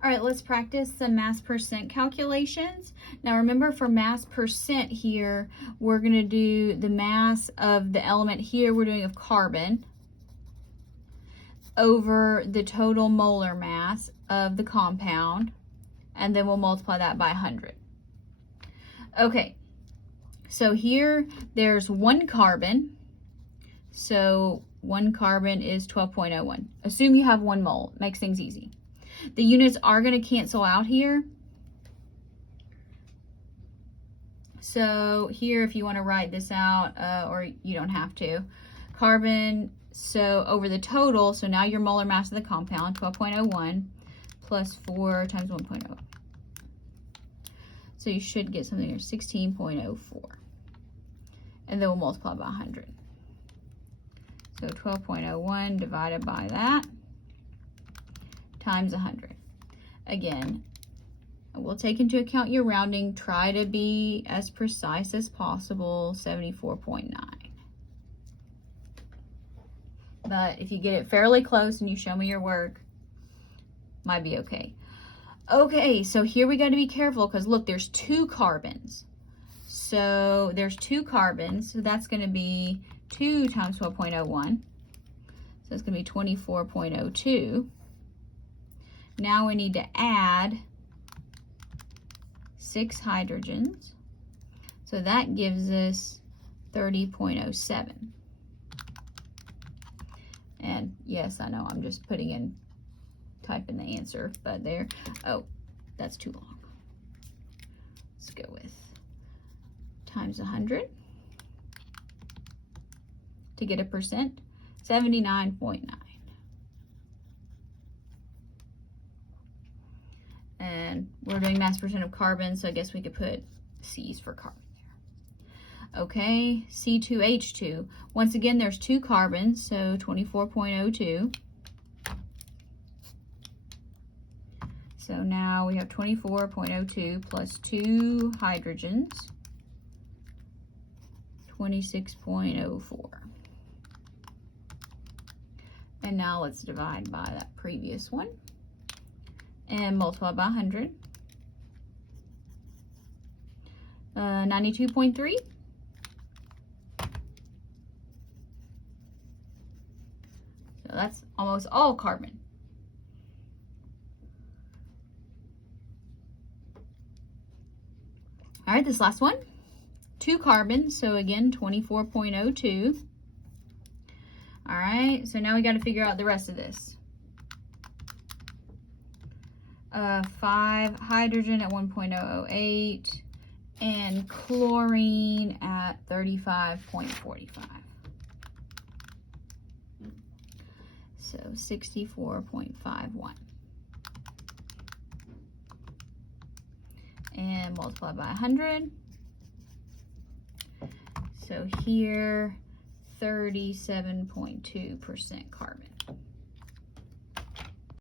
All right, let's practice some mass percent calculations. Now remember, for mass percent here, we're gonna do the mass of the element here we're doing of carbon over the total molar mass of the compound, and then we'll multiply that by 100. Okay, so here there's 1 carbon, so 1 carbon is 12.01. Assume you have 1 mole, makes things easy. The units are going to cancel out here. So here, if you want to write this out, or you don't have to, carbon, so over the total, so now your molar mass of the compound, 12.01 plus 4 times 1.0. So you should get something here, 16.04. And then we'll multiply by 100. So 12.01 divided by that times 100. Again, we'll take into account your rounding. Try to be as precise as possible, 74.9. But if you get it fairly close and you show me your work, might be okay. Okay, so here we got to be careful because look, there's 2 carbons. So there's 2 carbons, so that's going to be 2 times 12.01. So it's going to be 24.02. Now we need to add 6 hydrogens. So that gives us 30.07. And yes, I know I'm just typing the answer, but there, oh, that's too long. Let's go with times 100 to get a percent, 79.9. And we're doing mass percent of carbon, so I guess we could put C's for carbon there. Okay, C2H2. Once again, there's 2 carbons, so 24.02. So now we have 24.02 plus 2 hydrogens, 26.04. And now let's divide by that previous one and multiply by 100. 92.3. So that's almost all carbon. All right, this last one, 2 carbons, so again, 24.02. All right, so now we got to figure out the rest of this. 5 hydrogen at 1.008 and chlorine at 35.45. So 64.51. And multiply by 100. So here, 37.2% carbon.